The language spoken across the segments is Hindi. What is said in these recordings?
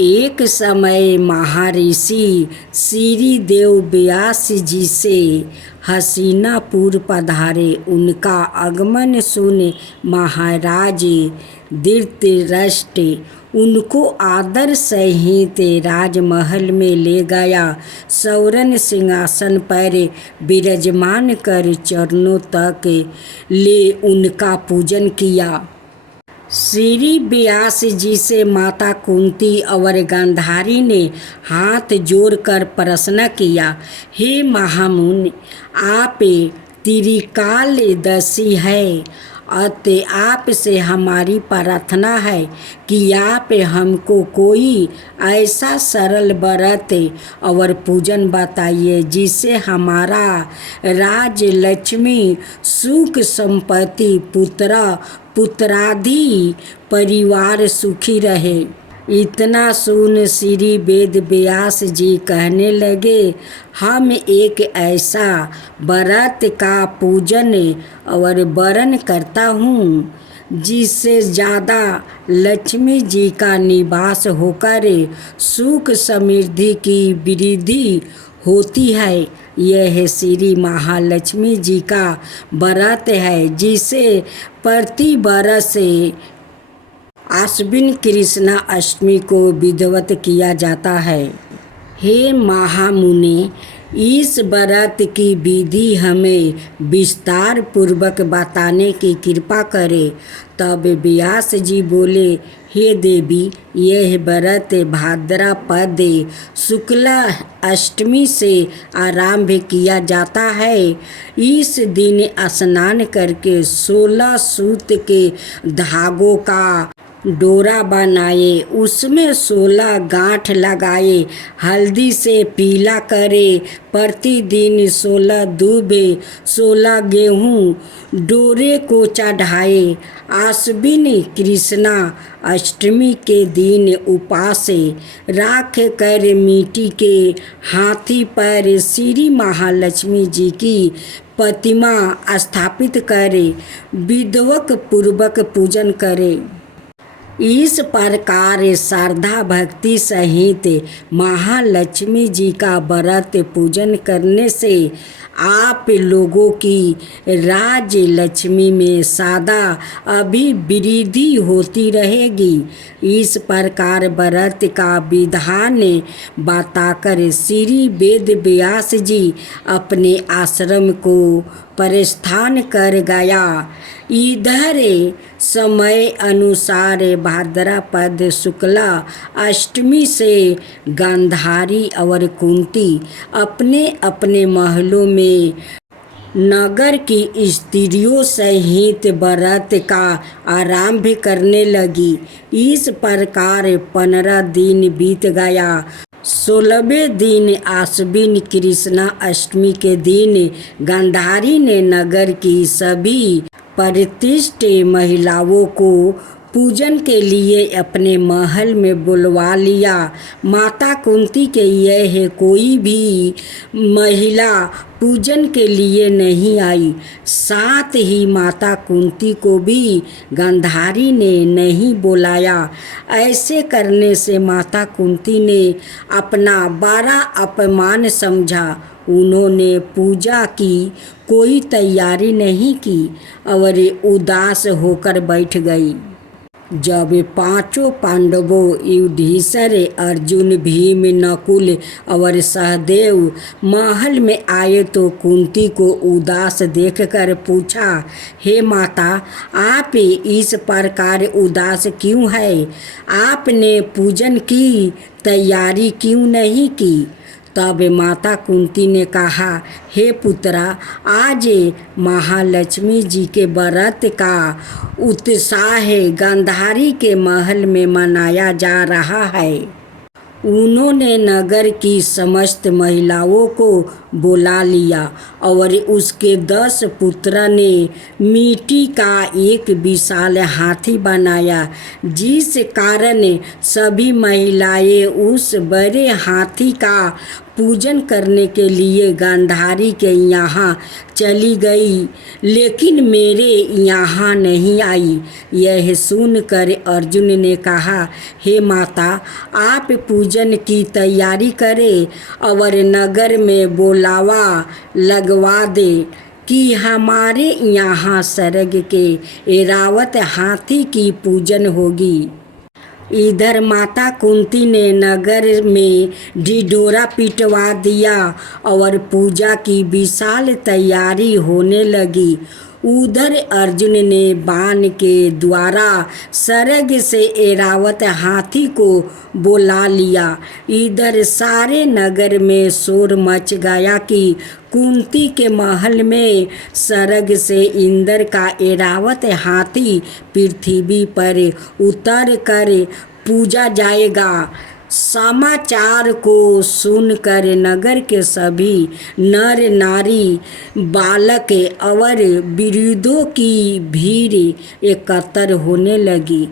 एक समय महर्षि श्रीदेव व्यास जी से हस्तिनापुर पधारे। उनका आगमन सुन महाराज धृतराष्ट्र उनको आदर सहित राजमहल में ले गया। स्वर्ण सिंहासन पर विराजमान कर चरणों तक ले उनका पूजन किया। श्री व्यास जी से माता कुंती और गांधारी ने हाथ जोड़कर प्रश्न किया, हे महामुनि, आप त्रिकालदर्शी हैं, अतः आपसे हमारी प्रार्थना है कि आप हमको कोई ऐसा सरल व्रत और पूजन बताइए जिससे हमारा राज लक्ष्मी सुख संपत्ति पुत्रादि परिवार सुखी रहे। इतना सुन श्री वेद व्यास जी कहने लगे, हम एक ऐसा व्रत का पूजन और वरण करता हूँ जिससे ज़्यादा लक्ष्मी जी का निवास होकर सुख समृद्धि की वृद्धि होती है। यह श्री महालक्ष्मी जी का व्रत है जिसे प्रति वर्ष आश्विन कृष्ण अष्टमी को विधिवत किया जाता है। हे महामुनि, इस व्रत की विधि हमें विस्तार पूर्वक बताने की कृपा करें। तब व्यास जी बोले, हे देवी, यह व्रत भाद्रपद शुक्ल अष्टमी से आरंभ किया जाता है। इस दिन स्नान करके 16 सूत के धागों का डोरा बनाए, उसमें 16 गांठ लगाए, हल्दी से पीला करे, प्रतिदिन 16 दूब 16 गेहूँ डोरे को चढ़ाए। आश्विन कृष्णा अष्टमी के दिन उपवास रख कर मिट्टी के हाथी पर श्री महालक्ष्मी जी की प्रतिमा स्थापित करे, विधिवत पूर्वक पूजन करे। इस प्रकार श्रद्धा भक्ति सहित महालक्ष्मी जी का व्रत पूजन करने से आप लोगों की राज लक्ष्मी में सदा अभिवृद्धि होती रहेगी। इस प्रकार व्रत का विधान बताकर श्री वेद व्यास जी अपने आश्रम को प्रस्थान कर गया। इधर समय अनुसार भाद्रपद शुक्ला अष्टमी से गांधारी और कुंती अपने अपने महलों में नगर की स्त्रियों सहित व्रत का आरंभ करने लगी। इस प्रकार 15 दिन बीत गया। 16वें दिन आश्विन कृष्णा अष्टमी के दिन गांधारी ने नगर की सभी प्रतिष्ठित महिलाओं को पूजन के लिए अपने महल में बुलवा लिया। माता कुंती के यह कोई भी महिला पूजन के लिए नहीं आई। साथ ही माता कुंती को भी गांधारी ने नहीं बुलाया। ऐसे करने से माता कुंती ने अपना बड़ा अपमान समझा। उन्होंने पूजा की कोई तैयारी नहीं की और उदास होकर बैठ गई। जब पांचों पांडवों युधिष्ठिर, अर्जुन, भीम, नकुल और सहदेव महल में आए तो कुंती को उदास देखकर पूछा, हे माता, आप इस प्रकार उदास क्यों है? आपने पूजन की तैयारी क्यों नहीं की? तब माता कुंती ने कहा, हे पुत्रा, आज महालक्ष्मी जी के व्रत का उत्साह गांधारी के महल में मनाया जा रहा है। उन्होंने नगर की समस्त महिलाओं को बुला लिया और उसके 10 पुत्र ने मिट्टी का एक विशाल हाथी बनाया, जिस कारण सभी महिलाएं उस बड़े हाथी का पूजन करने के लिए गांधारी के यहाँ चली गई, लेकिन मेरे यहाँ नहीं आई। यह सुनकर अर्जुन ने कहा, हे माता, आप पूजन की तैयारी करें और नगर में बुलावा लगवा दे कि हमारे यहाँ सरग के ऐरावत हाथी की पूजन होगी। इधर माता कुंती ने नगर में ढिढोरा पिटवा दिया और पूजा की विशाल तैयारी होने लगी। उधर अर्जुन ने बाण के द्वारा सरग से ऐरावत हाथी को बुला लिया। इधर सारे नगर में शोर मच गया कि कुंती के महल में सरग से इंद्र का ऐरावत हाथी पृथ्वी पर उतर कर पूजा जाएगा। समाचार को सुनकर नगर के सभी नर नारी, बालक और वृद्धों की भीड़ एकत्र होने लगी।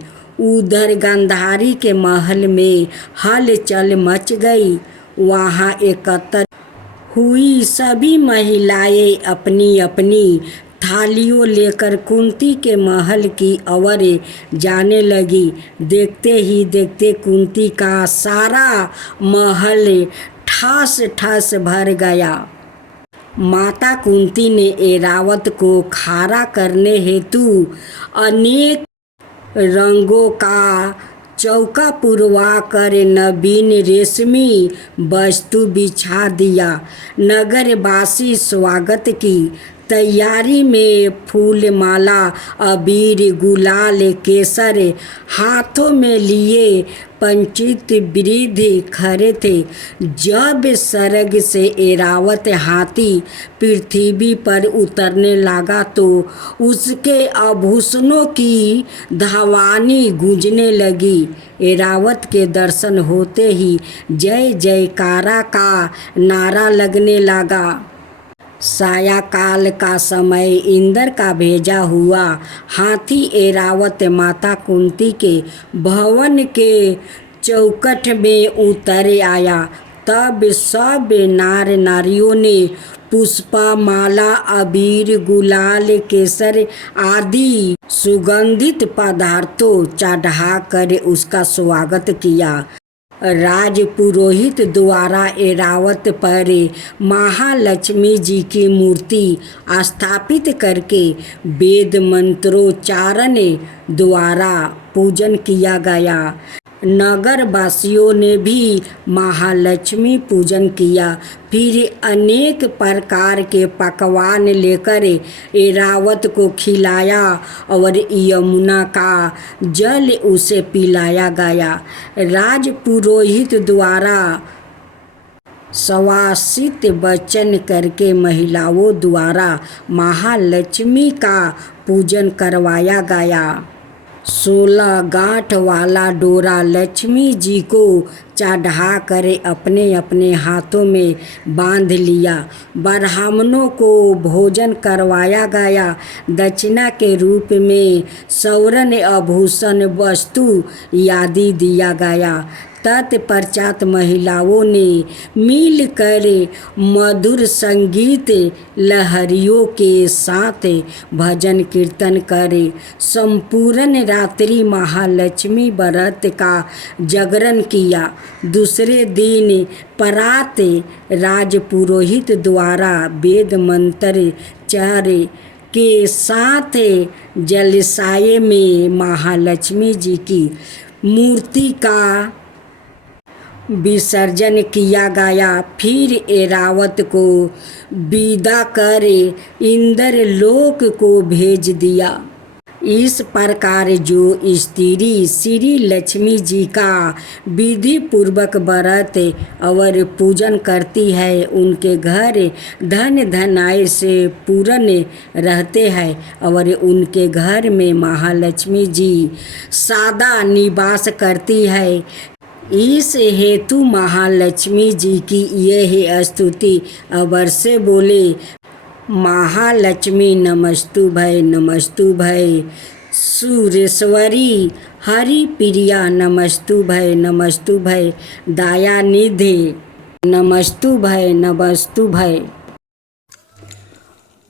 उधर गांधारी के महल में हलचल मच गई। वहाँ एकत्र हुई सभी महिलाएं अपनी अपनी थालियों लेकर कुंती के महल की ओर जाने लगी। देखते ही देखते कुंती का सारा महल ठास ठास भर गया। माता कुंती ने ऐरावत को खड़ा करने हेतु अनेक रंगों का चौका पुरवा कर नवीन रेशमी वस्तु बिछा दिया। नगरवासी स्वागत की तैयारी में फूल माला, अबीर, गुलाल, केसर हाथों में लिए पंचित वृद्ध खड़े थे। जब सरग से ऐरावत हाथी पृथ्वी पर उतरने लगा तो उसके आभूषणों की ध्वनि गूंजने लगी। ऐरावत के दर्शन होते ही जय जयकारा का नारा लगने लगा। सायंकाल का समय इंद्र का भेजा हुआ हाथी ऐरावत माता कुंती के भवन के चौखट में उतर आया। तब सब नार नारियों ने पुष्पा माला, अबीर, गुलाल, केसर आदि सुगंधित पदार्थों चढ़ाकर उसका स्वागत किया। राज पुरोहित द्वारा ऐरावत पर महालक्ष्मी जी की मूर्ति स्थापित करके वेद मंत्रोच्चारण द्वारा पूजन किया गया। नगर वासियों ने भी महालक्ष्मी पूजन किया। फिर अनेक प्रकार के पकवान लेकर ऐरावत को खिलाया और यमुना का जल उसे पिलाया गया। राज पुरोहित द्वारा सुवासित वचन करके महिलाओं द्वारा महालक्ष्मी का पूजन करवाया गया। 16 गांठ वाला डोरा लक्ष्मी जी को चढ़ा कर अपने अपने हाथों में बांध लिया। ब्राह्मणों को भोजन करवाया गया। दक्षिणा के रूप में स्वर्ण आभूषण वस्तु आदि दिया गया। तत्पश्चात महिलाओं ने मिलकर मधुर संगीत लहरियों के साथ भजन कीर्तन करे संपूर्ण रात्रि महालक्ष्मी व्रत का जागरण किया। दूसरे दिन प्रात राजपुरोहित द्वारा वेद मंत्र चार्य के साथ जलाशय में महालक्ष्मी जी की मूर्ति का विसर्जन किया गया। फिर ऐरावत को विदा कर इंद्र लोक को भेज दिया। इस प्रकार जो स्त्री श्री लक्ष्मी जी का विधि पूर्वक व्रत और पूजन करती है उनके घर धन धनाय से पूर्ण रहते हैं और उनके घर में महालक्ष्मी जी सदा निवास करती है। इस हेतु महालक्ष्मी जी की यह स्तुति अवश्य बोले। महालक्ष्मी नमस्तुभय नमस्तुभय, सुरेश्वरी हरि प्रिया नमस्तुभय नमस्तुभय, दयानिधे नमस्तुभय नमस्तुभय।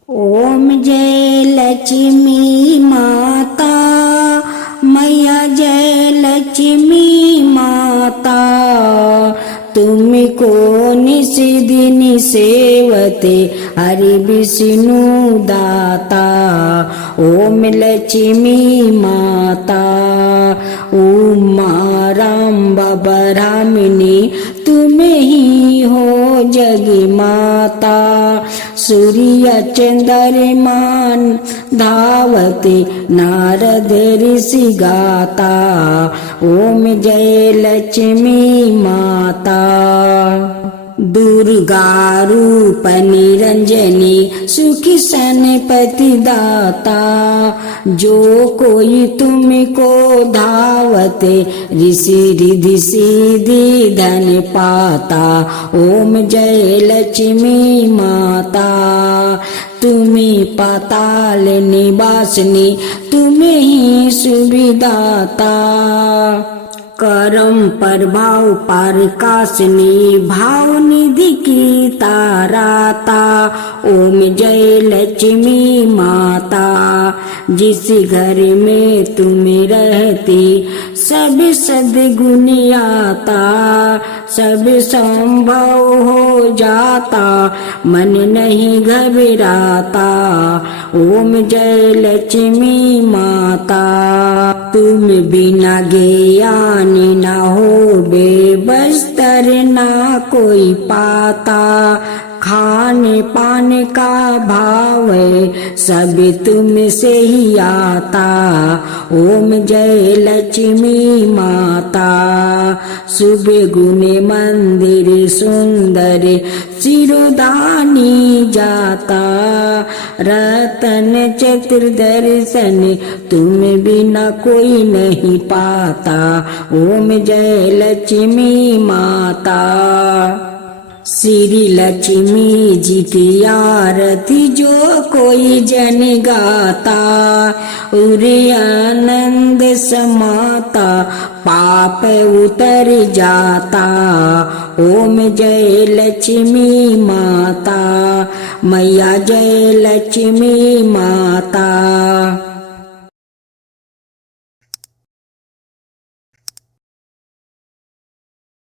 ओम जय लक्ष्मी माता, मैया जय लक्ष्मी माता, तुमको निस दिन सेवते हरि विष्णु दाता। ओम लक्ष्मी माता, उमा राम ब्रह्मणी, तुम ही हो जग माता। सूर्य चंद्रमान धावते नारद ऋषि गाता। ओम जय लक्ष्मी माता। दुर्गा रूप निरंजनी, सुखी सनपति दाता, जो कोई तुमको धावते ऋषि रिधि सिद्धि धन पाता। ओम जय लक्ष्मी माता, तुम्हें पाताल निवासिनी, तुम्हें ही सुविदाता। करम प्रभाव प्रकाशनी, भाव निधि की ताराता। ओम जय लक्ष्मी माता, जिस घर में तुम रहती सब सद्गुण आता। सब संभव हो जाता, मन नहीं घबराता। ओम जय लक्ष्मी माता, तुम बिना ज्ञान ना हो बेबस्तर ना कोई पाता। खाने पाने का भाव सब तुम से ही आता। ओम जय लक्ष्मी माता, सुबह गुने मंदिर सुंदर सिरोधानी जाता। रतन चतुर्दर्शन तुम बिना कोई नहीं पाता। ओम जय लक्ष्मी माता, श्री लक्ष्मी जी की आरती जो कोई जन गाता। उरे आनंद समाता, पाप उतर जाता। ओम जय लक्ष्मी माता, मैया जय लक्ष्मी माता।